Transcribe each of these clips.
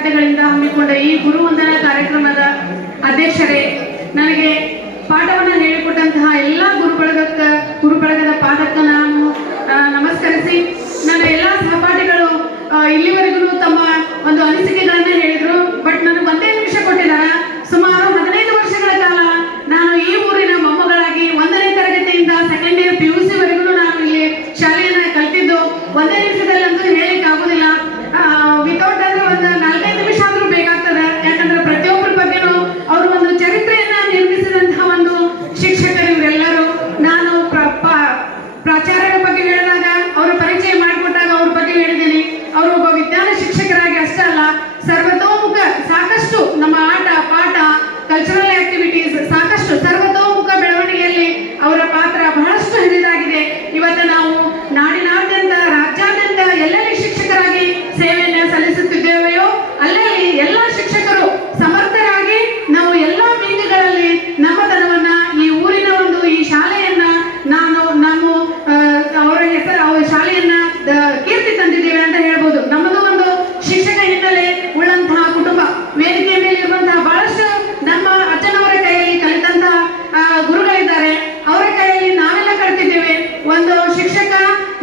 ವಿದ್ಯಾರ್ಥಿಗಳಿಂದ ಹಮ್ಮಿಕೊಂಡ ಈ ಗುರುವಂದನಾ ಕಾರ್ಯಕ್ರಮದ ಅಧ್ಯಕ್ಷರೇ, ನನಗೆ ಪಾಠವನ್ನು ಹೇಳಿಕೊಟ್ಟಂತಹ ಎಲ್ಲ ಗುರುಬಳಗದ ಪಾದಕ್ಕೆ ನಾನು ನಮಸ್ಕರಿಸಿ, ನನ್ನ ಎಲ್ಲ ಸಹಪಾಠಿಗಳು ಇಲ್ಲಿವರೆಗೂ ತಮ್ಮ ಒಂದು ಅನಿಸಿಕೆಗಳನ್ನ ಹೇಳಿದ್ರು. ಬಟ್ ನನಗೆ ಒಂದೇ ನಿಮಿಷ ಕೊಟ್ಟಿದ್ದಾರೆ. ಸುಮಾರು 15 ವರ್ಷಗಳ ಕಾಲ ನಾನು ಈ ಊರಿನ ಮೊಮ್ಮಗಳಾಗಿ 1ನೇ ತರಗತಿಯಿಂದ ಸೆಕೆಂಡ್ ಇಯರ್ PUC ವರೆಗೂ ನಾನು ಇಲ್ಲಿ ಶಾಲೆಯನ್ನ ಕಲ್ತಿದ್ದು. ಒಂದೇ ನಿಮಿಷದಲ್ಲಿ ಅಂತೂ ಹೇಳಿಕ್ ಆಗುದಿಲ್ಲ. ವಿತೌಟ್ ಅಂದ್ರೆ ಒಂದು 4-5 ನಿಮಿಷ ಆದ್ರೂ ಬೇಕಾಗ್ತದೆ. ಯಾಕಂದ್ರೆ ಪ್ರತಿಯೊಬ್ಬರ ಬಗ್ಗೆನೂ ಅವರು ಒಂದು ಚರಿತ್ರೆಯನ್ನ ನಿರ್ಮಿಸಿದಂತಹ ಒಂದು ಶಿಕ್ಷಕರು ಇವರೆಲ್ಲರೂ. ನಾನು ಪ್ರಾಚಾರ್ಯರ ಬಗ್ಗೆ ಹೇಳಿದಾಗ, ಅವರ ಪರಿಚಯ ಮಾಡಿಕೊಟ್ಟಾಗ ಅವ್ರ ಬಗ್ಗೆ ಹೇಳಿದ್ದೀನಿ. ಅವರು ಒಬ್ಬ ವಿಜ್ಞಾನ ಶಿಕ್ಷಕರಾಗಿ ಅಷ್ಟೇ ಅಲ್ಲ, ಸರ್ವತೋಮುಖ ಸಾಕಷ್ಟು ನಮ್ಮ ಆಟ ಪಾಠ ಕಲ್ಚರಲ್ ಆಕ್ಟಿವಿಟೀಸ್ ಸಾಕಷ್ಟು ಸರ್ವತೋಮುಖ ಬೆಳವಣಿಗೆಯಲ್ಲಿ ಅವರ ಪಾತ್ರ ಬಹಳಷ್ಟು ಹಿರಿದಾಗಿದೆ. ಇವತ್ತು ನಾವು ನಾಡಿನಾದ್ಯಂತ ರಾಜ್ಯಾದ್ಯಂತ ಎಲ್ಲೆಲ್ಲಿ ಶಿಕ್ಷಕರಾಗಿ ಸೇವೆಯನ್ನು ಸಲ್ಲಿಸುತ್ತಿದ್ದೇವೆಯೋ ಅಲ್ಲಲ್ಲಿ ಎಲ್ಲ ಶಿಕ್ಷಕರು ಸಮರ್ಥರಾಗಿ ನಾವು ಎಲ್ಲ ವಿಂಗಗಳಲ್ಲಿ ನಮ್ಮತನವನ್ನ ಈ ಊರಿನ ಒಂದು ಈ ಶಾಲೆಯನ್ನ ಅವರ ಹೆಸರು ಅವರ ಶಾಲೆಯನ್ನ ಕೀರ್ತಿ ತಂದಿದ್ದೇವೆ ಅಂತ ಹೇಳ್ಬೋದು. ನಮ್ಮದು ಒಂದು ಶಿಕ್ಷಕ ಹಿನ್ನೆಲೆ ಉಳ್ಳಂತಹ ಕುಟುಂಬ. ವೇದಿಕೆ ಮೇಲೆ ಇರುವಂತಹ ಬಹಳಷ್ಟು ನಮ್ಮ ಅಜ್ಜನವರ ಕೈಯಲ್ಲಿ ಕಲಿತಂತಹ ಗುರುಗಳಿದ್ದಾರೆ. ಅವರ ಕೈಯಲ್ಲಿ ನಾವೆಲ್ಲ ಕಲಿತಿದ್ದೇವೆ. ಒಂದು ಶಿಕ್ಷಕ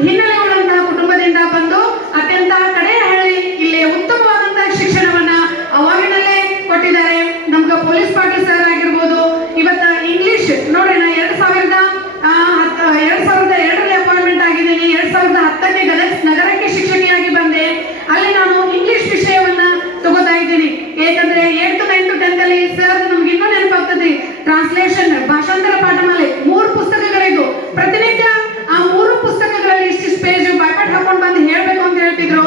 ಹಿನ್ನೆಲೆ ಉಳ್ಳಂತಹ ಕುಟುಂಬದಿಂದ ಬಂದು ಅತ್ಯಂತ ಕಡೆಯ ಹಳ್ಳಿ ಇಲ್ಲಿ ಉತ್ತಮವಾದಂತಹ ಶಿಕ್ಷಣವನ್ನ ಅವಾಗಿನಲ್ಲೇ ಕೊಟ್ಟಿದ್ದಾರೆ. ನಮ್ಗೆ ಪೊಲೀಸ್ ಪಾಟೀಲ್ ಸರ್ ಆಗಿರ್ಬೋದು. ಇವತ್ತು ಇಂಗ್ಲಿಷ್ ನೋಡ್ರಿ, ನಾ 2002ರಲ್ಲಿ ಅಪಾಯಿಂಟ್ಮೆಂಟ್ ಆಗಿದ್ದೀನಿ. 2010ಕ್ಕೆ ಗದಗ ನಗರಕ್ಕೆ ಶಿಕ್ಷಕಿಯಾಗಿ ಬಂದೆ. ಅಲ್ಲಿ ನಾನು ಇಂಗ್ಲಿಷ್ ವಿಷಯವನ್ನ ತಗೋತಾ ಇದ್ದೀನಿ. ಏಕೆಂದ್ರೆ 8th, 9th, 10th ಅಲ್ಲಿ ಸರ್ ನಮ್ಗೆ ಇನ್ನೂ ನೆನಪಾಗ್ತದೆ, ಟ್ರಾನ್ಸ್ಲೇಷನ್ ಭಾಷಾಂತರ ಪಾಠಮಾಲೆ 3 ಪುಸ್ತಕಗಳಿದ್ದು. ಪ್ರತಿನಿತ್ಯ ಆ 3 ಪುಸ್ತಕಗಳಲ್ಲಿ ಇಷ್ಟಿಷ್ಟು ಪೇಜ್ ಬಾಯ್ಪಾಟ್ ಹಾಕೊಂಡು ಬಂದು ಹೇಳ್ಬೇಕು ಅಂತ ಹೇಳ್ತಿದ್ರು.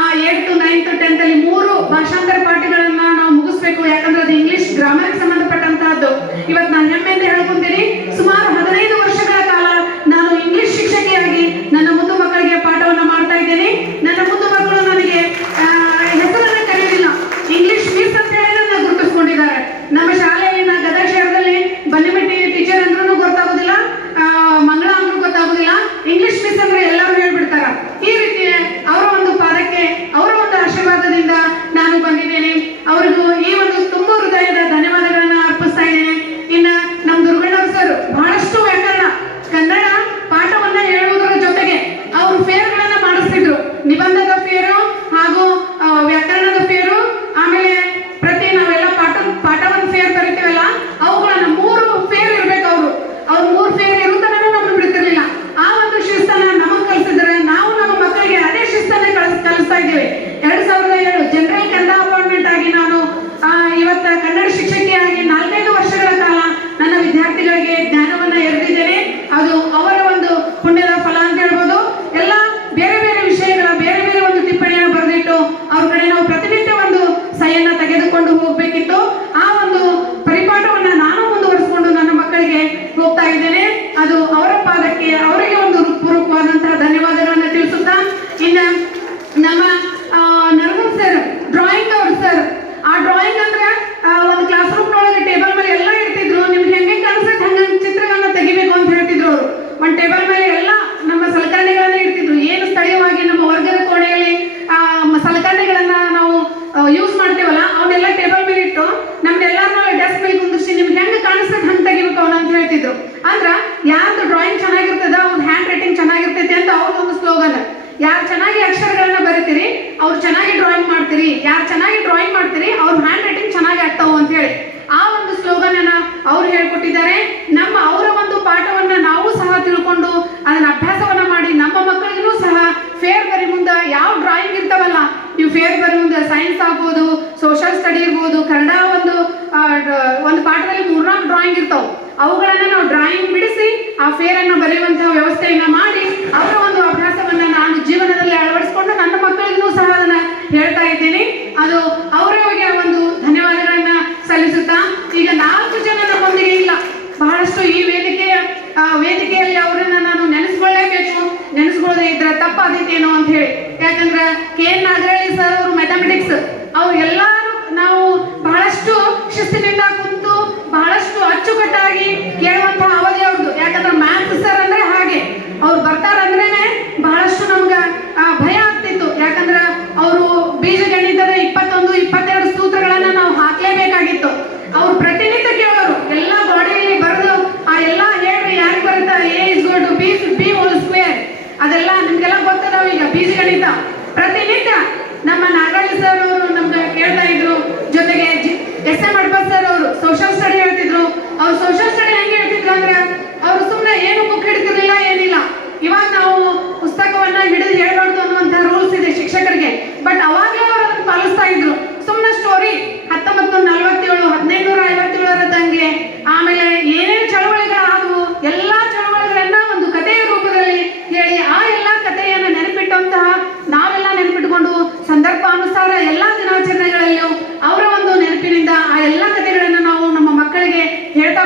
ಆ 8th, 9th, 10th ಅಲ್ಲಿ 3 ಭಾಷಾಂತರ ಪಾಠಗಳನ್ನ ನಾವು ಮುಗಿಸ್ಬೇಕು. ಯಾಕಂದ್ರೆ ಅದು ಇಂಗ್ಲಿಷ್ ಗ್ರಾಮರ್ಗೆ ಸಂಬಂಧಪಟ್ಟಂತಹದ್ದು. ಇವತ್ತು ನಾನು ಹೆಮ್ಮೆಯಿಂದ ಹೇಳ್ಕೊಂತೀನಿ, ಸುಮಾರು 15 ವರ್ಷಗಳ ಕಾಲ ನಾನು ಇಂಗ್ಲಿಷ್ ಶಿಕ್ಷಕಿಯಾಗಿ ನನ್ನ ಮುಂದೆ ಮಕ್ಕಳಿಗೆ ಪಾಠವನ್ನ ಮಾಡ್ತಾ ಇದ್ದೀನಿ. ನನ್ನ ಮುಂದೆ ಮಕ್ಕಳು ನನಗೆ ಹೆಸರನ್ನ ಕರೆಯಲಿಲ್ಲ, ಇಂಗ್ಲಿಷ್ ಮಿಸ್ ಅಂತ ಹೇಳಿ ನನ್ನ ಗುರುತಿಸ್ಕೊಂಡಿದ್ದಾರೆ. ನಮ್ಮ ಶಾಲೆಯಲ್ಲಿ ನಾ ಗದಗ ಶಹರದಲ್ಲಿ ಬನ್ನಿಮಟ್ಟಿ ಟೀಚರ್ ಅಂದ್ರೂ ಗೊತ್ತಾಗೋದಿಲ್ಲ, ಮಂಗಳ ಅಂದ್ರೂ ಗೊತ್ತಾಗೋದಿಲ್ಲ. ಇಂಗ್ಲಿಷ್ ಮಿಸ್ ಅಂದ್ರೆ ಎಲ್ಲರೂ ಹೇಳ್ಬಿಡ್ತಾರ. ಈ ರೀತಿ ಅವರ ಒಂದು ಪಾದಕ್ಕೆ, ಅವರ ಒಂದು ಆಶೀರ್ವಾದದಿಂದ ನಾನು ಬಂದಿದ್ದೇನೆ. ಅವರಿಗೂ ಈ ಒಂದು ತುಂಬ ಹೃದಯದ ಧನ್ಯವಾದಗಳನ್ನ ಅರ್ಪಿಸ್ತಾ ಇದ್ದೇನೆ. ಇನ್ನ ನಮ್ಮ ದುರ್ಗಣ್ಣವ್ರ ಸರ್ ಬಹಳಷ್ಟು ವ್ಯಾಕರಣ ಕನ್ನಡ ಪಾಠವನ್ನ ಹೇಳುವುದರ ಜೊತೆಗೆ ಅವರು ಫೇರ್ಗಳನ್ನ ಮಾಡಿಸ್ತಿದ್ರು. ನಿಬಂಧದ ಫೇರು ಹಾಗೂ ವ್ಯಾಕರಣದ ಫೇರು, ಆಮೇಲೆ ಪ್ರತಿ ನಾವೆಲ್ಲ ಪಾಠವನ್ನು ಫೇರ್ ಬರಿತೀವಲ್ಲ ಅವುಗಳನ್ನ 3 ಫೇರ್ ಇರ್ಬೇಕು. ಅವ್ರು 3 ಫೇರ್ ಇರುತ್ತಾನೆ ನಮ್ಮನ್ನು ಬಿಡ್ತಿರ್ಲಿಲ್ಲ. ಆ ಒಂದು ಶಿಸ್ತನ್ನ ನಮಗ್ ಕಲಿಸಿದ್ರೆ ನಾವು ನಮ್ಮ ಮಕ್ಕಳಿಗೆ ಅದೇ ಶಿಸ್ತನ್ನ ಕಲಿಸ್ತಾ ಇದ್ದೇವೆ. 2007 ಜನರಲ್ ಕನ್ನಡ ಅಪಾಯಿಂಟ್ಮೆಂಟ್ ಆಗಿ ನಾನು ಇವತ್ತ ಕನ್ನಡ ಶಿಕ್ಷಕಿಯಾಗಿ 4-5 ವರ್ಷಗಳ ಕಾಲ ನನ್ನ ವಿದ್ಯಾರ್ಥಿಗಳಿಗೆ ಜ್ಞಾನವನ್ನ ಎರೆದಿದ್ದೇನೆ. ಅದು ಅವರ ಒಂದು ಪುಣ್ಯದ ಫಲ ಅಂತ ಹೇಳ್ಬೋದು. ಎಲ್ಲ ಬೇರೆ ಬೇರೆ ವಿಷಯಗಳ ಬೇರೆ ಬೇರೆ ಒಂದು ಟಿಪ್ಪಣಿಯನ್ನು ಬರೆದಿಟ್ಟು ಅವ್ರ ಕಡೆ ನಾವು ಪ್ರತಿನಿತ್ಯ ಒಂದು ಸಹಿಯನ್ನ ತೆಗೆದುಕೊಂಡು ಹೋಗ್ಬೇಕಿತ್ತು. ಆ ಒಂದು ಪರಿಪಾಠವನ್ನ ನಾನು ಮುಂದುವರಿಸಿಕೊಂಡು ನನ್ನ ಮಕ್ಕಳಿಗೆ ಹೋಗ್ತಾ ಇದ್ದೇನೆ. ಅದು ಅವರ ಪಾದಕ್ಕೆ ಅವರಿಗೆ ಒಂದು ಹೃತ್ಪೂರ್ವಕವಾದಂತಹ ಧನ್ಯವಾದಗಳನ್ನ ತಿಳಿಸುತ್ತಾ, ಇನ್ನ ನಮ್ಮ ನರಗುಂದ್ ಸರ್ ಡ್ರಾಯಿಂಗ್ ಅವ್ರ ಸರ್, ಆ ಡ್ರಾಯಿಂಗ್ ಅಂದ್ರೆ ಒಂದು ಕ್ಲಾಸ್ ರೂಮ್ ಒಳಗೆ ಟೇಬಲ್ ಮೇಲೆ ಎಲ್ಲ ಇರ್ತಿದ್ರು. ನಿಮ್ಗೆ ಹೆಂಗೆ ಕಾಣಿಸುತ್ತೆ ಹಂಗ ಚಿತ್ರಗಳನ್ನ ತೆಗಿಬೇಕು ಅಂತ ಹೇಳ್ತಿದ್ರು ಅವರು. ಒಂದು ಟೇಬಲ್ ಮೇಲೆ ಎಲ್ಲ ನಮ್ಮ ಸಲಕರಣೆಗಳನ್ನ ಇರ್ತಿದ್ರು. ಏನು ಸ್ಥಳೀಯವಾಗಿ ನಮ್ಮ ವರ್ಗದ ಕೋಣೆಯಲ್ಲಿ ಸಲಕರಣೆಗಳನ್ನ ನಾವು ಯೂಸ್ ಮಾಡ್ತೇವಲ್ಲ ಅವನ್ನೆಲ್ಲ ಟೇಬಲ್ ಮೇಲೆ ಇಟ್ಟು ನಮ್ದೆಲ್ಲರನ್ನ ಡೆಸ್ಕ್ ಮೇಲೆ ಕುಂದಿಸಿ ನಿಮ್ಗೆ ಹೆಂಗೆ ಕಾಣಿಸ್ತದೆ ಹಂಗೆ ತೆಗಿಬೇಕು ಅವನ ಅಂತ ಹೇಳ್ತಿದ್ರು. ಅಂದ್ರ ಯಾರ್ದು ಡ್ರಾಯಿಂಗ್ ಚೆನ್ನಾಗಿರ್ತದ ಅವ್ರ ಹ್ಯಾಂಡ್ ರೈಟಿಂಗ್ ಚೆನ್ನಾಗಿರ್ತೈತಿ ಅಂತ ಅವ್ರದೊಂದು ಸ್ಲೋಗನ್. ಯಾರು ಚೆನ್ನಾಗಿ ಅಕ್ಷರಗಳನ್ನ ಬರೀತೀರಿ ಅವ್ರು ಚೆನ್ನಾಗಿ ಡ್ರಾಯಿಂಗ್ ಮಾಡ್ತೀರಿ, ಯಾರು ಚೆನ್ನಾಗಿ ಡ್ರಾಯಿಂಗ್ ಮಾಡ್ತೀರಿ ಅವ್ರ ಹ್ಯಾಂಡ್ ರೈಟಿಂಗ್ ಚೆನ್ನಾಗಿ ಆಗ್ತಾವ ಅಂತ ಹೇಳಿ ಆ ಒಂದು ಸ್ಲೋಗನ್ ಅನ್ನ ಅವ್ರು ಹೇಳ್ಕೊಟ್ಟಿದ್ದಾರೆ. ಅವರ ಒಂದು ಪಾಠವನ್ನ ನಾವು ಸಹ ತಿಳ್ಕೊಂಡು ಅದನ್ನ ಅಭ್ಯಾಸವನ್ನ ಮಾಡಿ ನಮ್ಮ ಮಕ್ಕಳಿಗೂ ಸಹ ಫೇರ್ ಬರಿ ಮುಂದೆ ಯಾವ ಡ್ರಾಯಿಂಗ್ ಇರ್ತಾವಲ್ಲ, ನೀವು ಫೇರ್ ಬರಿ ಮುಂದೆ ಸೈನ್ಸ್ ಆಗ್ಬೋದು, ಸೋಷಿಯಲ್ ಸ್ಟಡಿ ಇರ್ಬೋದು, ಕನ್ನಡ ಒಂದು ಪಾಠದಲ್ಲಿ 3-4 ಡ್ರಾಯಿಂಗ್ ಇರ್ತಾವ. ಅವುಗಳನ್ನ ನಾವು ಡ್ರಾಯಿಂಗ್ ಬಿಡಿಸಿ ಆ ಫೇರ್ ಅನ್ನ ಬರೆಯುವಂತಹ ವ್ಯವಸ್ಥೆಯನ್ನ ಮಾಡಿ ಅವರ ಒಂದು ಅಭ್ಯಾಸವನ್ನ ನಾನು ಜೀವನದಲ್ಲಿ ಅಳವಡಿಸಿಕೊಂಡು ನನ್ನ ಮಕ್ಕಳಿಗೂ ಸಹ ಅದನ್ನ ಹೇಳ್ತಾ ಇದ್ದೀನಿ. ಅದು ಅವರಿಗೆ ಒಂದು ಧನ್ಯವಾದಗಳನ್ನ ಸಲ್ಲಿಸುತ್ತಾ, ಈಗ 4 ಜನ ನಮ್ಮೊಂದಿಗೆ ಇಲ್ಲ. ಬಹಳಷ್ಟು ಈ ವೇದಿಕೆಯಲ್ಲಿ ಅವರನ್ನ ನಾನು ನೆನೆಸ್ಕೊಳ್ಳೇಬೇಕು. ನೆನೆಸ್ಕೊಳ್ಳದೆ ಇದ್ರೆ ತಪ್ಪಾದೀತೇನೋ ಅಂತ ಹೇಳಿ. ಯಾಕಂದ್ರೆ KN ನಾಗರಳ್ಳಿ ಸರ್ ಅವರು ಮ್ಯಾಥಮೆಟಿಕ್ಸ್, ಅವ್ರು ಎಲ್ಲರೂ ನಾವು ಬಹಳಷ್ಟು ಶಿಸ್ತಿನಿಂದ ಕುಂತು ಬಹಳಷ್ಟು ಅಚ್ಚುಕಟ್ಟಾಗಿ ಕೇಳುವಂತಹ ಅವಧಿ ಅವ್ರದ್ದು. ಯಾಕಂದ್ರೆ ಮ್ಯಾಥ್ಸ್ ಸರ್ ಅಂದ್ರೆ ಹಾಗೆ ಅವ್ರು ಬರ್ತಾರಂದ್ರೇನೆ ಬಹಳಷ್ಟು ನಮ್ಗೆ ಭಯ ಆಗ್ತಿತ್ತು. ಯಾಕಂದ್ರೆ ಅವರು ಬೀಜಗಣಿತದ 21, 22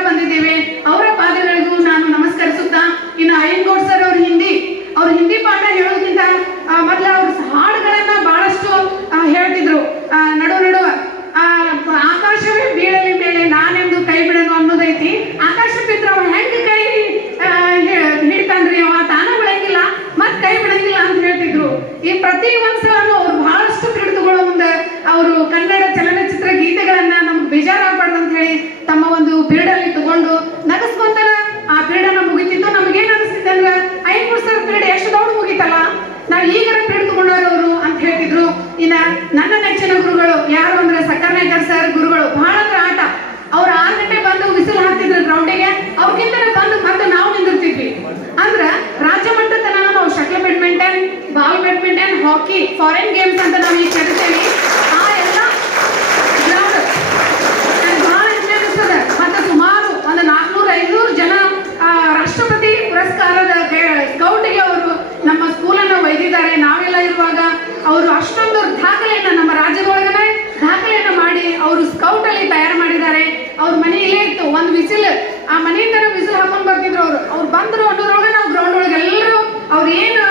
ಬಂದಿದ್ದೇವೆ. ಅವರ ಪಾದಗಳಿಗೂ ನಾನು ನಮಸ್ಕರಿಸುತ್ತಾ, ಇನ್ನು ಅಯ್ಯಂಗೌಡ್ ಸರ್ ಅವ್ರ ಹಿಂದಿ ಪಾಠ ಹೇಳೋದ್ರಿಂದ ಮೊದಲ ಅವ್ರ ಹಾಡುಗಳನ್ನ ಬಹಳಷ್ಟು ಹೇಳ್ತಿದ್ರು. ನಡುವ ಆಕಾಶವೇ ಬೀಳಲಿ ಮೇಲೆ ನಾನೆಂದು ಕೈ ಬಿಡನು ಅನ್ನೋದೈತಿ. ಆಕಾಶ ಬಿದ್ರ ಅವ ಹೆಂಗ ಕೈ ಹಿಡ್ತಾನ್ರಿ, ಅವ ತಾನ ಬಿಡಂಗಿಲ್ಲ ಮತ್ ಕೈ ಬಿಡಂಗಿಲ್ಲ ಅಂತ ಹೇಳ್ತಿದ್ರು. ಈ ಪ್ರತಿ ಒಂದ್ಸಲನು ಅವ್ರು ಬಹಳಷ್ಟು ಕ್ರೀಡೆಗಳ ಮುಂದೆ ಅವರು ಕನ್ನಡ ಚಲನಚಿತ್ರ ಗೀತೆಗಳನ್ನ ನಮ್ಗೆ ಬೇಜಾರಾಗಬಾರ್ದು ಅಂತ ಹೇಳಿ ತಮ್ಮ ಒಂದು ಪೀರಿಯಡ್ ಅಲ್ಲಿ ತಗೊಂಡು ನಗಸ್ಕೊಂತಾರ ಆ ಪೀರಿಯಡ್ ಮುಗಿತಿತ್ತು. ನಮಗೇನ್ ಅನಿಸ್ತಿತ್ತು ಅಂದ್ರೆ ಅಯ್ಯಂಗೌಡ್ ಸರ್ ಪೀರಿಯಡ್ ಎಷ್ಟು ದೊಡ್ಡ ಮುಗಿತಲ್ಲ, ನಾವ್ ಈಗರ ಪೀರಿಯಡ್ ತಗೊಂಡವರು ಅಂತ ಹೇಳ್ತಿದ್ರು. ಇನ್ನ ನನ್ನ ನೆಚ್ಚಿನ ಗುರುಗಳು ಯಾರು ಅಂದ್ರೆ ಸಕ್ಕರ್ನಾಯ್ಕರ್ ಸರ್ ಗುರುಗಳು. ಬಹಳ ಅಂದ್ರೆ ಆಟ, ಅವ್ರು 6 ಗಂಟೆ ಬಂದು ವಿಸಿಲ್ ಹಾಕ್ತಿದ್ರು ಗ್ರೌಂಡಿಗೆ, ಅವ್ರಿಗಿಂತ ಬಂದು ಮತ್ತೆ ನಾವು ನಿಂದಿರ್ತಿದ್ವಿ. ಅಂದ್ರ ರಾಜ್ಯ ಮಟ್ಟದ ತನಕ ನಾವು ಶಟ್ಲ್ ಬ್ಯಾಡ್ಮಿಂಟನ್, ಬಾಲ್ ಬ್ಯಾಡ್ಮಿಂಟನ್, ಹಾಕಿ, ಫಾರಿನ್ ಗೇಮ್ಸ್ ಅಂತ ನಾವು ಈಗ ಕರಿತೇವೆ. ಆ ಎಲ್ಲ ಗ್ರೌಂಡ್ ನನಗೆ ಬಹಳ ಹೆಮ್ಮೆ ಅನಿಸ್ತದೆ. ಮತ್ತೆ ಸುಮಾರು ಒಂದು 400-500 ಜನ ರಾಷ್ಟ್ರಪತಿ ಪುರಸ್ಕಾರದ ಸ್ಕೌಟ್ಗೆ ಅವರು ನಮ್ಮ ಸ್ಕೂಲನ್ನ ಒಯ್ದಿದ್ದಾರೆ. ನಾವೆಲ್ಲ ಇರುವಾಗ ಅವರು ಅಷ್ಟೊಂದು ದಾಖಲೆಯನ್ನ ನಮ್ಮ ರಾಜ್ಯದೊಳಗನೆ ದಾಖಲೆಯನ್ನ ಮಾಡಿ ಅವರು ಸ್ಕೌಟ್ ಅಲ್ಲಿ ತಯಾರು ಮಾಡಿದ್ದಾರೆ. ಅವ್ರ ಮನೆ ಇಲ್ಲೇ ಇತ್ತು, ಒಂದು ವಿಸಿಲ್ ಆ ಮನೆಯಿಂದ ವಿಸಿಲ್ ಹಾಕೊಂಡ್ ಬರ್ತಿದ್ರು. ಅವ್ರು ಬಂದ್ರು ಅನ್ನೋದ್ರೊಳಗೆ ನಾವು ಗ್ರೌಂಡ್ ಒಳಗೆ ಎಲ್ಲರೂ ಅವ್ರು ಏನು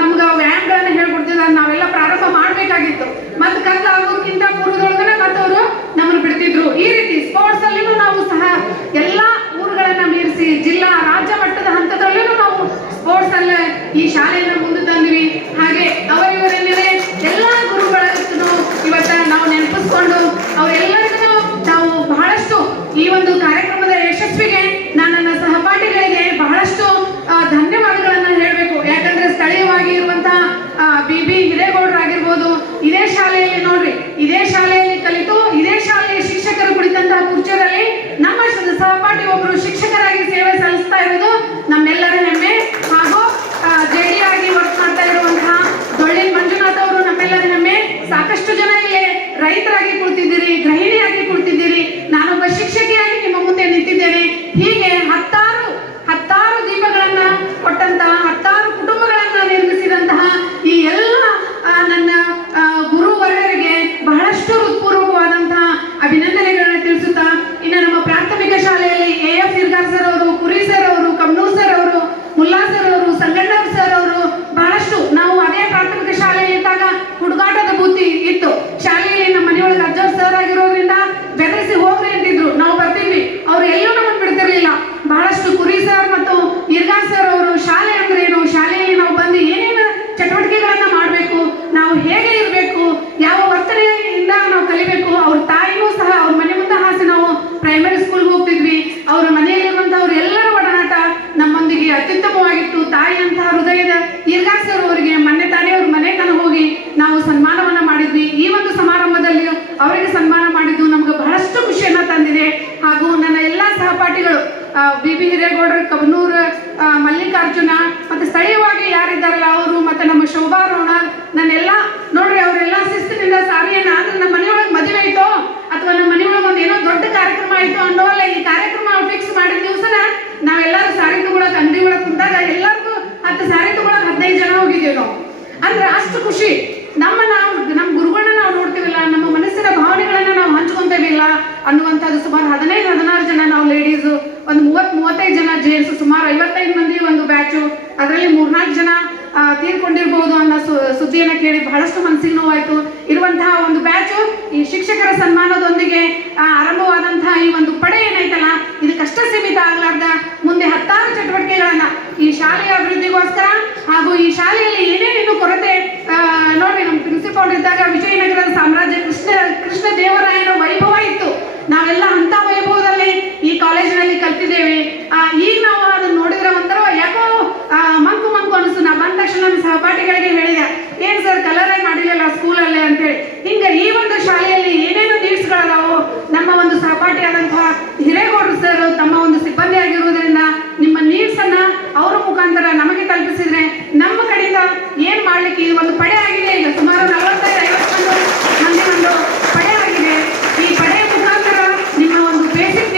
ನಮ್ಗ ವ್ಯಾಯಾಮಗಳನ್ನ ಹೇಳ್ಕೊಡ್ತಿದ್ದಾರೆ ನಾವೆಲ್ಲ ಪ್ರಾರಂಭ ಮಾಡ್ಬೇಕಾಗಿತ್ತು. ಮತ್ತೆ ಕತ್ಲ ಆಗೋಕ್ಕಿಂತ ಪೂರ್ವದೊಳಗನೆ ಮತ್ತೆ ಅವರು ನಮ್ಮನ್ನು ಬಿಡ್ತಿದ್ರು. ಈ ರೀತಿ ಸ್ಪೋರ್ಟ್ಸ್ ಅಲ್ಲಿನೂ ನಾವು ಸಹ ಎಲ್ಲಾ ಊರುಗಳನ್ನ ಮೀರಿಸಿ ಜಿಲ್ಲಾ ರಾಜ್ಯ ಮಟ್ಟದ ಹಂತದಲ್ಲೂ ನಾವು ಸ್ಪೋರ್ಟ್ಸ್ ಅಲ್ಲೇ ಈ ಶಾಲೆಯನ್ನ ಮುಂದೆ ತಂದ್ವಿ. ಹಾಗೆ ಅವರಿವರೆಲ್ಲರೇ ಎಲ್ಲಾ ಗುರುಗಳನ್ನು ಇವತ್ತ ನಾವು ನೆನಪಿಸ್ಕೊಂಡು ಅವರೆಲ್ಲರಿಗೂ ನಾವು ಬಹಳಷ್ಟು ಈ ಒಂದು ಕಾರ್ಯಕ್ರಮದ ಯಶಸ್ವಿಗೆ ನನ್ನ ಸಹಪಾಠಿಗಳಿಗೆ ಬಹಳಷ್ಟು ಧನ್ಯವಾದಗಳನ್ನ ಹೇಳಬೇಕು. ಯಾಕಂದ್ರೆ ಸ್ಥಳೀಯವಾಗಿ ಇರುವಂತಹ ಬಿ ಹಿರೇಗೌಡರಾಗಿರ್ಬೋದು, ಇದೇ ಶಾಲೆಯಲ್ಲಿ ನೋಡ್ರಿ, ಇದೇ ಶಾಲೆಯಲ್ಲಿ ಕಲಿತು ಇದೇ ಶಾಲೆಯ ಶಿಕ್ಷಕರು ಕುಳಿತಂತಹ ಕುರ್ಚಿಯಲ್ಲಿ ನಮ್ಮ ಸಹಪಾಠಿ ಒಬ್ಬರು ಶಿಕ್ಷಕರಾಗಿ ಸೇವೆ ಸಲ್ಲಿಸ್ತಾ ಇರೋದು ನಮ್ಮೆಲ್ಲರ ಹೆಮ್ಮೆ. ಹಾಗೂ ಜೆಡಿ ಆಗಿ ವರ್ಕ್ ಮಾಡ್ತಾ ಇರುವಂತಹ ದೊಳ್ಳಿನ ಮಂಜುನಾಥ್ ಅವರು ನಮ್ಮೆಲ್ಲರ ಹೆಮ್ಮೆ. ಸಾಕಷ್ಟು ಜನ ಇಲ್ಲಿ ರೈತರಾಗಿ ಕುಳಿತಿದ್ದೀರಿ, ಗೃಹಿಣಿಯಾಗಿ ಕುಳಿತಿದ್ದೀರಿ, ನಾನೊಬ್ಬ ಶಿಕ್ಷಕಿಯಾಗಿ ನಿಮ್ಮ ಮುಂದೆ ನಿಂತಿದ್ದೇನೆ. ಹೀಗೆ ಹತ್ತಾರು ದೀಪಗಳನ್ನ ಕೊಟ್ಟಂತಹ 10 ಕುಟುಂಬಗಳನ್ನ ನಿರ್ಮಿಸಿದಂತಹ ಈ ಎಲ್ಲ ನನ್ನ ಗುರುವರರಿಗೆ ಬಹಳಷ್ಟು ಹೃತ್ಪೂರ್ವಕವಾದಂತಹ ಅಭಿನಂದನೆಗಳನ್ನ ತಿಳಿಸುತ್ತಾ, ಇನ್ನು ನಮ್ಮ ಪ್ರಾಥಮಿಕ ಶಾಲೆಯಲ್ಲಿ AF ಇರ್ಗಾರ್ ಸರ್ ಅವರು, ಕುರಿ ಸರ್ ಅವರು, ಕಮ್ನೂರ್ ಸರ್ ಅವರು, ಮುಲ್ಲಾ ಸರ್ ಅವರು, ಸಂಗಣ್ಣ ಸರ್ ಅವರು ಬಹಳಷ್ಟು ನಾವು ಅದೇ ಪ್ರಾಥಮಿಕ ಶಾಲೆಯಲ್ಲಿ ಇದ್ದಾಗ ಹುಡುಗಾಟದ ಬುದ್ಧಿ ಇತ್ತು. ಶಾಲೆಯಲ್ಲಿ ನಮ್ಮ ಮನೆಯೊಳಗೆ ಅಜ್ಜರ್ ಸರ್ ಆಗಿರೋದ್ರಿಂದ ಬೆದರಿಸಿ ಹೋಗ್ರಿ ಅಂತಿದ್ರು, ನಾವು ಬರ್ತಿದ್ವಿ. ಅವ್ರು ಎಲ್ಲೂ ನಮ್ಮನ್ನು ಬಿಡ್ತಿರ್ಲಿಲ್ಲ. ಬಹಳಷ್ಟು ಕುರಿ ಸರ್ ಮತ್ತು ಇರ್ಗಾರ್ ಸರ್ ಅವರು ಶಾಲೆ ಅಂದ್ರೆ ಏನು, ಶಾಲೆಯಲ್ಲಿ ನಾವು ಬಂದು ಏನೇನು ಚಟುವಟಿಕೆಗಳನ್ನ ಮಾಡಬೇಕು, ನಾವು ಹೇಗೆ ಇರಬೇಕು, ಯಾವ ವರ್ತನೆಯಿಂದ ನಾವು ಕಲಿಬೇಕು. ಅವ್ರ ತಾಯಿನೂ ಸಹ ಅವ್ರ ಮನೆ ಮುಂದೆ ಹಾಸಿ ನಾವು ಪ್ರೈಮರಿ ಸ್ಕೂಲ್ಗೆ ಹೋಗ್ತಿದ್ವಿ. ಅವ್ರ ಮನೆಯಲ್ಲಿರುವಂತವ್ರು ಎಲ್ಲರ ಒಡನಾಟ ನಮ್ಮೊಂದಿಗೆ ಅತ್ಯುತ್ತಮವಾಗಿತ್ತು. ತಾಯಿಯಂತಹ ಹೃದಯದ ಇರ್ಗಾರ್ ಸರ್ ಅವರಿಗೆ ಮೊನ್ನೆ ತಾನೇ ಅವ್ರ ಮನೆ ತನಕ ಹೋಗಿ ನಾವು ಸನ್ಮಾನವನ್ನ ಮಾಡಿದ್ವಿ. ಈ ಒಂದು ಸಮಾರಂಭದಲ್ಲಿ ಅವರಿಗೆ ಸನ್ಮಾನ ಮಾಡಿದ್ದು ನಮ್ಗೆ ಬಹಳಷ್ಟು ಖುಷಿಯನ್ನ ತಂದಿದೆ. ಹಾಗೂ ನನ್ನ ಎಲ್ಲಾ ಸಹಪಾಠಿಗಳು ಬಿ ಹಿರೇಗೌಡರು, ಕಬನೂರ್, ಮಲ್ಲಿಕಾರ್ಜುನ, ಮತ್ತೆ ಸ್ಥಳೀಯವಾಗಿ ಯಾರಿದ್ದಾರಲ್ಲ ಅವರು, ಮತ್ತೆ ನಮ್ಮ ಶೋಭಾ ರೋಣರ್, ನನ್ನೆಲ್ಲ ನೋಡ್ರಿ ಅವರೆಲ್ಲ ಶಿಸ್ತಿನಿಂದ ಸಾರಿಯನ್ನ ಅಂದ್ರೆ ನಮ್ಮ ಮನೆಯೊಳಗೆ ಮದುವೆ ಆಯ್ತೋ ಅಥವಾ ನಮ್ಮ ಮನೆಯೊಳಗೆ ಒಂದು ಏನೋ ದೊಡ್ಡ ಕಾರ್ಯಕ್ರಮ ಆಯ್ತು ಅನ್ನೋಲ್ಲ, ಈ ಕಾರ್ಯಕ್ರಮ ಫಿಕ್ಸ್ ಮಾಡಿದ ದಿವಸನ ನಾವೆಲ್ಲರೂ ಸಾರಿ ತಗೊಳಕ್ ಅಂಗಡಿ ಒಳಗೆ ಕುಂತಾಗ ಎಲ್ಲರಿಗೂ 10 ಸಾರಿ ತಗೊಳಕ್ 15 ಜನ ಹೋಗಿದ್ದೇವೆ ನಾವು. ಅಂದ್ರೆ ಅಷ್ಟು ಖುಷಿ. ನಮ್ಮ ಗುರುಗಳನ್ನ ನಾವು ನೋಡ್ತೀವಿಲ್ಲ, ನಮ್ಮ ಮನಸ್ಸಿನ ಭಾವನೆಗಳನ್ನ ನಾವು ಹಂಚ್ಕೊಂತೇವಿಲ್ಲ ಅನ್ನುವಂಥದ್ದು. ಸುಮಾರು 15-16 ಜನ ನಾವು ಲೇಡೀಸು, ಒಂದು 30-35 ಜನ ಜೆಂಟ್ಸ್, ಸುಮಾರು 55 ಮಂದಿ ಒಂದು ಬ್ಯಾಚು. ಅದರಲ್ಲಿ 3-4 ಜನ ತೀರ್ಕೊಂಡಿರ್ಬಹುದು ಅನ್ನೋ ಸುದ್ದಿಯನ್ನ ಕೇಳಿ ಬಹಳಷ್ಟು ಮನಸ್ಸಿಗೆ ನೋವಾಯ್ತು. ಇರುವಂತಹ ಒಂದು ಬ್ಯಾಚು ಈ ಶಿಕ್ಷಕರ ಸನ್ಮಾನದೊಂದಿಗೆ ಆರಂಭವಾದಂತಹ ಈ ಒಂದು ಪಡೆ ಏನೈತಲ್ಲ, ಇದಕ್ಕಷ್ಟೇ ಸೀಮಿತ ಆಗ್ಲಾರ್ದ ಮುಂದೆ 10 ಚಟುವಟಿಕೆಗಳನ್ನ ಈ ಶಾಲೆಯ ಅಭಿವೃದ್ಧಿಗೋಸ್ಕರ ಹಾಗೂ ಈ ಶಾಲೆಯಲ್ಲಿ ಏನೇನಿನ್ನು ಕೊರತೆ ನೋಡ್ರಿ, ನಮ್ಮ ಪ್ರಿನ್ಸಿಪಾಲ್ ಇದ್ದಾಗ ವಿಜಯನಗರದ ಸಾಮ್ರಾಜ್ಯ ಕೃಷ್ಣ ದೇವರಾಯನ ವೈಭವ ಇತ್ತು. ನಾವೆಲ್ಲ ಅಂತ ವೈಭವದಲ್ಲಿ ಈ ಕಾಲೇಜಿನಲ್ಲಿ ಕಲ್ತಿದ್ದೇವೆ. ಈಗ ನಾವು ಅದನ್ನ ನೋಡಿದ್ರೆ ಒಂಥರ ಯಾಕೋ ಮಂಕು ಅನಿಸ್ತು. ನಾ ಬಂದ ತಕ್ಷಣ ನನ್ನ ಸಹಪಾಠಿಗಳಿಗೆ ಹೇಳಿದೆ, ಏನ್ ಸರ್ ಕಲರೇ ಮಾಡಿರಲಿಲ್ಲ ಸ್ಕೂಲಲ್ಲೇ ಅಂತೇಳಿ. ಹಿಂಗೆ ಈ ಒಂದು ಶಾಲೆಯಲ್ಲಿ ಏನೇನು ನೀಡ್ಸ್ಗಳದಾವೋ ನಮ್ಮ ಒಂದು ಸಹಪಾಠಿಯಾದಂತಹ ಹಿರೇಗೌಡರು ಸರ್ ತಮ್ಮ ಒಂದು ಸಿಬ್ಬಂದಿ ಆಗಿರುವುದರಿಂದ ನಿಮ್ಮ ನೀಡ್ಸ್ ಅನ್ನ ಅವರ ಮುಖಾಂತರ ನಮಗೆ ತಲುಪಿಸಿದ್ರೆ ನಮ್ಮ ಕಡೆಯಿಂದ ಏನ್ ಮಾಡ್ಲಿಕ್ಕೆ ಈ ಒಂದು ಪಡೆ ಆಗಿದೆ. ಈಗ ಸುಮಾರು 45-50 ಮಂದಿ ಒಂದು ಪಡೆ ಆಗಿದೆ. ಈ ಪಡೆಯ ಮುಖಾಂತರ ನಿಮ್ಮ ಒಂದು ಬೇಸಿಕ್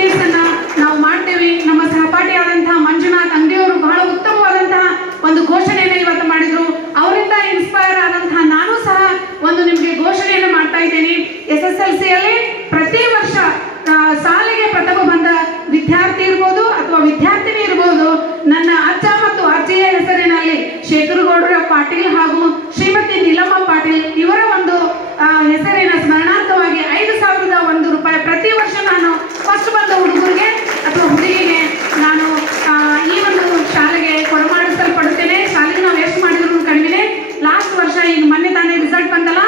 ನನ್ನ ಅಜ್ಜ ಮತ್ತು ಅಜ್ಜಿಯ ಹೆಸರಿನಲ್ಲಿ ಶೇಖರಗೌಡರ ಪಾಟೀಲ್ ಹಾಗೂ ಶ್ರೀಮತಿ ನೀಲಮ್ಮ ಪಾಟೀಲ್ ಇವರ ಒಂದು ಹೆಸರಿನ ಸ್ಮರಣಾರ್ಥವಾಗಿ 5,001 ರೂಪಾಯಿ ಪ್ರತಿ ವರ್ಷ ನಾನು ಫಸ್ಟ್ ಬಂದ ಹುಡುಗರಿಗೆ ಅಥವಾ ಹುಡುಗಿಗೆ ನಾನು ಈ ಒಂದು ಶಾಲೆಗೆ ಕೊಡಮಾಡಿಸಲ್ಪಡುತ್ತೇನೆ. ಶಾಲೆಗೆ ನಾವು ಎಷ್ಟು ಮಾಡಿದ್ರು ಕಡಿಮೆ. ಲಾಸ್ಟ್ ವರ್ಷ ಈಗ ಮೊನ್ನೆ ತಾನೇ ರಿಸಲ್ಟ್ ಬಂದಲ್ಲ,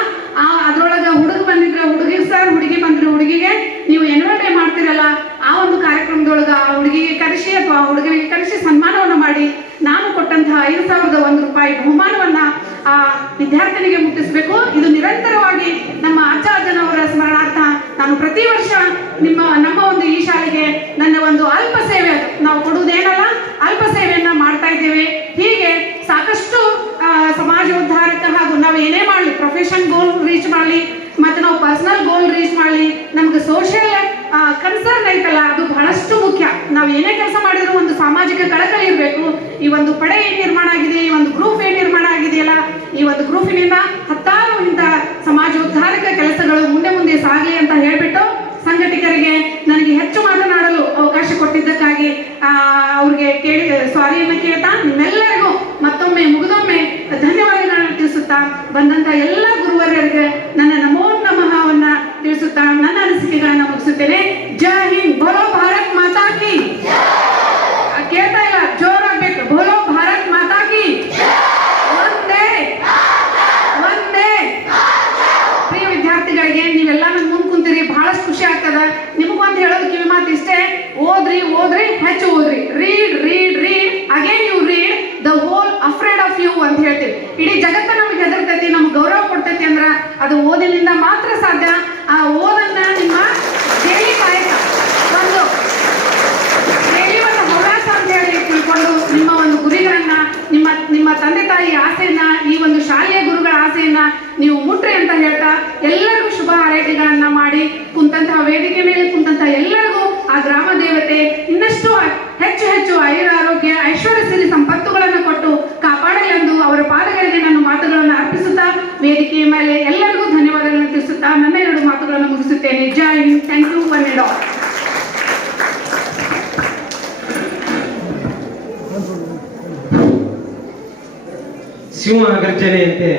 ಅದ್ರೊಳಗೆ ಹುಡುಗ ಬಂದಿದ್ರೆ ಹುಡುಗಿಗೆ ಸರ್, ಹುಡುಗಿ ಬಂದ್ರೆ ಹುಡುಗಿಗೆ ನೀವು ಎನ್ರೋಲ್ ಡೇ ಮಾಡ್ತಿರಲ್ಲ, ಆ ಒಂದು ಕಾರ್ಯಕ್ರಮದೊಳಗೆ ಆ ಹುಡುಗಿಗೆ ಕರೆಸಿ ಅಥವಾ ಹುಡುಗನಿಗೆ ಕರೆಸಿ ಸನ್ಮಾನವನ್ನು ಮಾಡಿ ನಾನು ಕೊಟ್ಟಂತಹ 5,001 ರೂಪಾಯಿ ಬಹುಮಾನವನ್ನ ಆ ವಿದ್ಯಾರ್ಥಿನಿಗೆ ಮುಟ್ಟಿಸಬೇಕು. ಇದು ನಿರಂತರವಾಗಿ ನಮ್ಮ ಅಜ್ಜ ಅಜ್ಜನವರ ಸ್ಮರಣಾರ್ಥ ನಾನು ಪ್ರತಿ ವರ್ಷ ನಮ್ಮ ಒಂದು ಈ ಶಾಲೆಗೆ ನನ್ನ ಒಂದು ಅಲ್ಪ ಸೇವೆ, ನಾವು ಕೊಡುವುದೇನಲ್ಲ ಅಲ್ಪ ಸೇವೆಯನ್ನ ಮಾಡ್ತಾ ಇದ್ದೇವೆ. ಹೀಗೆ ಸಾಕಷ್ಟು ಸಮಾಜ ಉದ್ಧಾರಕ ಹಾಗೂ ನಾವು ಏನೇ ಮಾಡಲಿ, ಪ್ರೊಫೆಷನ್ ಗೋಲ್ ರೀಚ್ ಮಾಡಲಿ ಮತ್ತು ನಾವು ಪರ್ಸನಲ್ ಗೋಲ್ ರೀಚ್ ಮಾಡಲಿ, ನಮ್ಗೆ ಸೋಷಿಯಲ್ ಕನ್ಸರ್ನ್ ಐತಲ್ಲ ಅದು ಬಹಳಷ್ಟು ಮುಖ್ಯ. ನಾವು ಏನೇ ಕೆಲಸ ಮಾಡಿದ್ರು ಒಂದು ಸಾಮಾಜಿಕ ಕಳಕಳಿ ಇರಬೇಕು. ಈ ಒಂದು ಪಡೆ ಏನ್ ನಿರ್ಮಾಣ ಆಗಿದೆ, ಈ ಒಂದು ಗ್ರೂಪ್ ಏನ್ ನಿರ್ಮಾಣ ಆಗಿದೆಯಲ್ಲ, ಈ ಒಂದು ಗ್ರೂಪಿನಿಂದ ಹತ್ತಾರು ಇಂಥ ಸಮಾಜ ಉದ್ಧಾರಕ ಕೆಲಸಗಳು ಮುಂದೆ ಮುಂದೆ ಸಾಗಲಿ ಅಂತ ಹೇಳ್ಬಿಟ್ಟು ಸಂಘಟಕರಿಗೆ ನನಗೆ ಹೆಚ್ಚು ಮಾತನಾಡಲು ಅವಕಾಶ ಕೊಟ್ಟಿದ್ದಕ್ಕಾಗಿ ಅವ್ರಿಗೆ ಸಾರಿಯನ್ನು ಕೇಳ್ತಾ ನಿಮ್ಮೆಲ್ಲರಿಗೂ ಮತ್ತೊಮ್ಮೆ ಮುಗಿದೊಮ್ಮೆ ಧನ್ಯವಾದಗಳನ್ನು ತಿಳಿಸುತ್ತಾ ಬಂದಂತ ಎಲ್ಲ ಗುರುವರ್ಯರಿಗೆ ನನ್ನ ನಮೋ ನಮಃವನ್ನ ತಿಳಿಸುತ್ತಾ ನನ್ನ ಅನಿಸಿಕೆಗಳನ್ನ ಮುಗಿಸುತ್ತೇನೆ. ಜೈ ಹಿಂದ್, ಬೋಲೋ ಭಾರತ್ ಮಾತಾ ಕಿ. ಕೇಳ್ತಾ ಇಲ್ಲ, ಜೋರಾಗ್ಬೇಕು. ಬೋಲೋ ಭಾರತ್ ಮಾತಾ ಕಿ. ಒಂದೇ ಒಂದೇ. ಪ್ರಿಯ ವಿದ್ಯಾರ್ಥಿಗಳಿಗೆ, ನೀವೆಲ್ಲ ನನ್ ಮುಂದ್ ಕುಂತೀರಿ, ಬಹಳಷ್ಟು ಖುಷಿ ಆಗ್ತದ. ನಿಮಗೊಂದು ಹೇಳೋದು ಕಿವಿ ಮಾತು ಇಷ್ಟೇ, ಓದ್ರಿ ಓದ್ರಿ ಹೆಚ್ಚು ಓದ್ರಿ. Read read read again you read the whole afraid of you ಅಂತ ಹೇಳ್ತೀವಿ. ಇಡೀ ಜಗತ್ತ ನಮ್ಗೆ ಹೆದರ್ತೈತಿ, ನಮ್ಗೆ ಗೌರವ ಕೊಡ್ತೈತಿ ಅಂದ್ರ ಅದು ಓದಿನಿಂದ ಮಾತ್ರ ಸಾಧ್ಯ. ಆ ಓದನ್ನ ನಿಮ್ಮ ಡೈಲಿ ಕಾಯಕ, ಒಂದು ಡೈಲಿ ಒಂದು ಹವ್ಯಾಸ ಅಂತ ಹೇಳಿ ತಿಳ್ಕೊಂಡು ನಿಮ್ಮ ಒಂದು ಗುರಿಗಳನ್ನ, ನಿಮ್ಮ ತಂದೆ ತಾಯಿ ಆಸೆಯನ್ನ, ಈ ಒಂದು ಶಾಲೆಯ ಗುರುಗಳ ಆಸೆಯನ್ನ ನೀವು ಮುಟ್ರಿ ಅಂತ ಹೇಳ್ತಾ ಎಲ್ಲರಿಗೂ ಶುಭ ಹಾರೈಕೆಗಳನ್ನ ಮಾಡಿ ಕುಂತಹ ವೇದಿಕೆ ಮೇಲೆ ಕುಂತಹ ಎಲ್ಲರಿಗೂ ಆ ಗ್ರಾಮ ದೇವತೆ ಇನ್ನಷ್ಟು ಹೆಚ್ಚು ಹೆಚ್ಚು ಆರೋಗ್ಯ ಐಶ್ವರ್ಯ ಸಿರಿ ಸಂಪತ್ತುಗಳನ್ನು ಕೊಟ್ಟು ಕಾಪಾಡಲೆಂದು ಅವರ ಪಾದಗಳಿಗೆ ನನ್ನ ಮಾತುಗಳನ್ನು ಅರ್ಪಿಸುತ್ತಾ ವೇದಿಕೆಯ ಮೇಲೆ ಎಲ್ಲರಿಗೂ ಧನ್ಯವಾದಗಳನ್ನು ತಿಳಿಸುತ್ತಾ ನನ್ನ 2 ಮಾತುಗಳನ್ನು ಮುಗಿಸುತ್ತೇನೆ. Jai Hind. Thank you one and all. ಸಿಂಹ ಗರ್ಜನೆಯಂತೆ